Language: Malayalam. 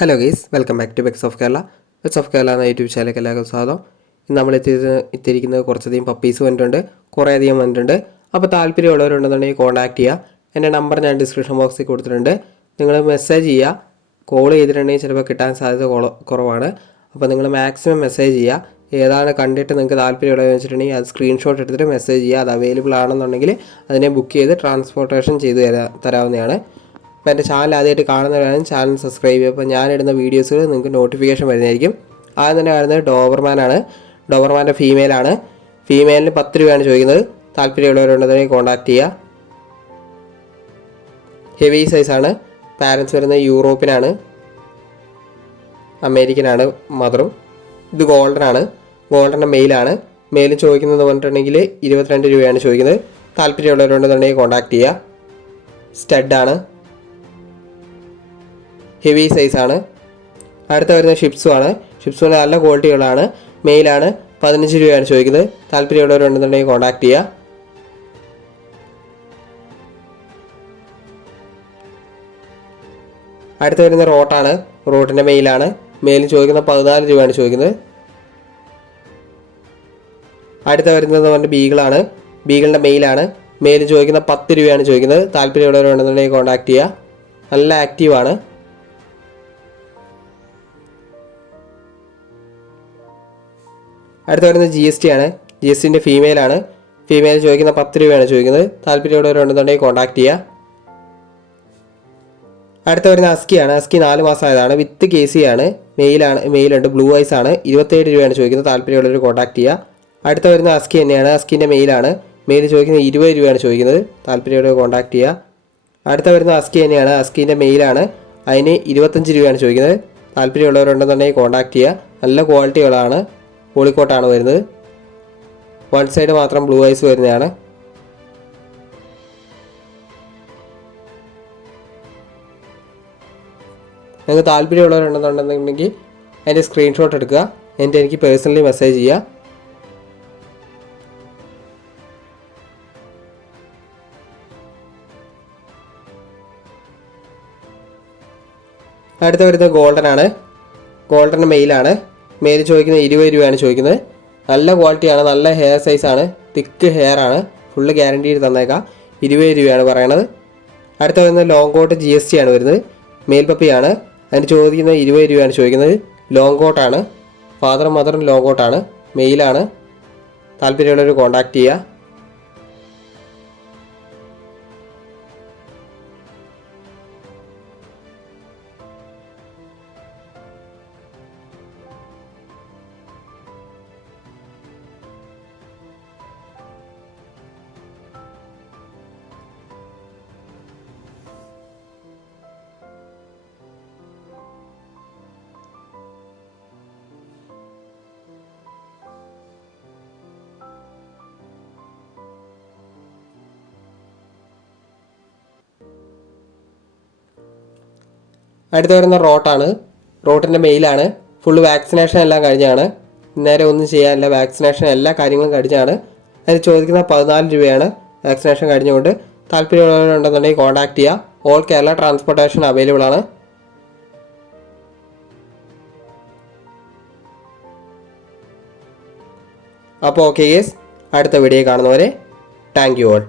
Hello guys, welcome back to Bex of Kerala. Bex of Kerala എന്ന യൂട്യൂബ് ചാനലിലേക്ക് എല്ലാവർക്കും സ്വാഗതം. ഇന്ന് നമ്മൾ എത്തിയിരിക്കുന്നത് കുറച്ചധികം പപ്പീസ് വന്നിട്ടുണ്ട്, കുറേയധികം വന്നിട്ടുണ്ട്. അപ്പോൾ താല്പര്യമുള്ളവരുണ്ടെന്നുണ്ടെങ്കിൽ കോൺടാക്ട് ചെയ്യുക. എൻ്റെ നമ്പർ ഞാൻ ഡിസ്ക്രിപ്ഷൻ ബോക്സിൽ കൊടുത്തിട്ടുണ്ട്. നിങ്ങൾ മെസ്സേജ് ചെയ്യുക. കോൾ ചെയ്തിട്ടുണ്ടെങ്കിൽ ചിലപ്പോൾ കിട്ടാൻ സാധ്യത കുറവാണ്. അപ്പോൾ നിങ്ങൾ മാക്സിമം മെസ്സേജ് ചെയ്യുക. ഏതാണ് കണ്ടിട്ട് നിങ്ങൾക്ക് താല്പര്യമുള്ളതെന്ന് വെച്ചിട്ടുണ്ടെങ്കിൽ അത് സ്ക്രീൻഷോട്ട് എടുത്തിട്ട് മെസ്സേജ് ചെയ്യുക. അത് അവൈലബിൾ ആണെന്നുണ്ടെങ്കിൽ അതിനെ ബുക്ക് ചെയ്ത് ട്രാൻസ്പോർട്ടേഷൻ ചെയ്ത് തരാവുന്നതാണ്. അപ്പോൾ എൻ്റെ ചാനൽ ആദ്യമായിട്ട് കാണുന്നവരാണ് ചാനൽ സബ്സ്ക്രൈബ് ചെയ്യുക. അപ്പോൾ ഞാനിടുന്ന വീഡിയോസുകൾ നിങ്ങൾക്ക് നോട്ടിഫിക്കേഷൻ വരുന്നതായിരിക്കും. ആദ്യം തന്നെ വരുന്നത് ഡോബർമാനാണ്. ഡോബർമാൻ്റെ ഫീമെയിലാണ്. ഫീമെയിലിന് 10 രൂപയാണ് ചോദിക്കുന്നത്. താല്പര്യമുള്ളവരുണ്ടെങ്കിൽ കോൺടാക്ട് ചെയ്യുക. ഹെവി സൈസാണ്. പാരൻസ് വരുന്നത് യൂറോപ്പിനാണ്, അമേരിക്കനാണ് മദറും. ഇത് ഗോൾഡനാണ്. ഗോൾഡൻ്റെ മെയിലാണ്. മെയിൽ ചോദിക്കുന്നത് പറഞ്ഞിട്ടുണ്ടെങ്കിൽ 22 രൂപയാണ് ചോദിക്കുന്നത്. താല്പര്യമുള്ളവരുണ്ടെന്നുണ്ടെങ്കിൽ കോൺടാക്ട് ചെയ്യുക. സ്റ്റഡാണ്, ഹെവി സൈസാണ്. അടുത്ത വരുന്ന ഷിപ്സുമാണ്. ഷിപ്സുവിൻ്റെ നല്ല ക്വാളിറ്റികളാണ്. മെയിലാണ്. 15 രൂപയാണ് ചോദിക്കുന്നത്. താല്പര്യമുള്ളവരുണ്ടെന്നുണ്ടെങ്കിൽ കോൺടാക്ട് ചെയ്യുക. അടുത്ത വരുന്ന റോട്ടാണ്. റോട്ടിൻ്റെ മെയിലാണ്. മെയിൽ ചോദിക്കുന്നത് 14 രൂപയാണ് ചോദിക്കുന്നത്. അടുത്ത വരുന്നത് പറഞ്ഞാൽ ബീഗിളാണ്. ബീഗിളിൻ്റെ മെയിലാണ്. മെയിൽ ചോദിക്കുന്ന 10 രൂപയാണ് ചോദിക്കുന്നത്. താല്പര്യമുള്ളവരുണ്ടെന്നുണ്ടെങ്കിൽ കോൺടാക്ട് ചെയ്യുക. നല്ല ആക്റ്റീവാണ്. അടുത്ത വരുന്നത് GST ആണ്. GSTൻ്റെ ഫീമെയിലാണ്. ഫീമെയിൽ ചോദിക്കുന്ന 10 രൂപയാണ് ചോദിക്കുന്നത്. താല്പര്യമുള്ളവരുണ്ടെന്നുണ്ടെങ്കിൽ കോൺടാക്ട് ചെയ്യുക. അടുത്ത വരുന്ന അസ്കിയാണ്. അസ്കി 4 മാസമായതാണ്. വിത്ത് KC ആണ്. മെയിലുണ്ട്. ബ്ലൂ ഐസ് ആണ്. 27 രൂപയാണ് ചോദിക്കുന്നത്. താല്പര്യമുള്ളവർ കോൺടാക്ട് ചെയ്യുക. അടുത്ത വരുന്ന അസ്കി തന്നെയാണ്. അസ്കിൻ്റെ മെയിലാണ്. മെയിൽ ചോദിക്കുന്നത് 20 രൂപയാണ് ചോദിക്കുന്നത്. താല്പര്യമുള്ളവർ കോൺടാക്ട് ചെയ്യുക. അടുത്ത വരുന്ന അസ്കി തന്നെയാണ്. അസ്കിൻ്റെ മെയിലാണ്. അതിന് 25 രൂപയാണ് ചോദിക്കുന്നത്. താല്പര്യമുള്ളവരുണ്ടെന്നുണ്ടെങ്കിൽ കോൺടാക്ട് ചെയ്യുക. നല്ല ക്വാളിറ്റികളാണ്. പോളിക്കോട്ടാണ് വരുന്നത്. വൺ സൈഡ് മാത്രം ബ്ലൂ ഐസ് വരുന്നതാണ്. നിങ്ങൾക്ക് താല്പര്യമുള്ളവരുണ്ടെന്നുണ്ടെങ്കിൽ അതിൻ്റെ സ്ക്രീൻഷോട്ട് എടുക്കുക. എനിക്ക് പേഴ്സണലി മെസ്സേജ് ചെയ്യുക. അടുത്ത വരുന്നത് ഗോൾഡനാണ്. ഗോൾഡൻ്റെ മെയിലാണ്. മെയിൽ ചോദിക്കുന്നത് 20 രൂപയാണ് ചോദിക്കുന്നത്. നല്ല ക്വാളിറ്റിയാണ്. നല്ല ഹെയർ സൈസാണ്. തിക്ക് ഹെയർ ആണ്. ഫുള്ള് ഗ്യാരണ്ടി തന്നേക്കാം. 20 രൂപയാണ് പറയണത്. അടുത്ത വരുന്നത് ലോങ് കോട്ട് GST ആണ് വരുന്നത്. മെയിൽ പപ്പിയാണ്. അതിന് ചോദിക്കുന്നത് 20 രൂപയാണ് ചോദിക്കുന്നത്. ലോങ് കോട്ടാണ്. ഫാദറും മദറും ലോങ് കോട്ടാണ്. മെയിലാണ്. താല്പര്യമുള്ളവർ കോൺടാക്ട് ചെയ്യുക. അടുത്ത വരുന്ന റോട്ടാണ്. റോട്ടിൻ്റെ മെയിലാണ്. ഫുള്ള് വാക്സിനേഷൻ എല്ലാം കഴിഞ്ഞാണ്. നേരെ ഒന്നും ചെയ്യാനില്ല. വാക്സിനേഷൻ എല്ലാ കാര്യങ്ങളും കഴിഞ്ഞാണ്. അതിന് ചോദിക്കുന്ന 14 രൂപയാണ് വാക്സിനേഷൻ കഴിഞ്ഞുകൊണ്ട്. താല്പര്യമുള്ളവരുണ്ടെന്നുണ്ടെങ്കിൽ കോൺടാക്ട് ചെയ്യുക. ഓൾ കേരള ട്രാൻസ്പോർട്ടേഷൻ അവൈലബിൾ ആണ്. അപ്പോൾ ഓക്കെ ഗേസ്, അടുത്ത വീഡിയോ കാണുന്നവരെ താങ്ക് യു ഓൾ.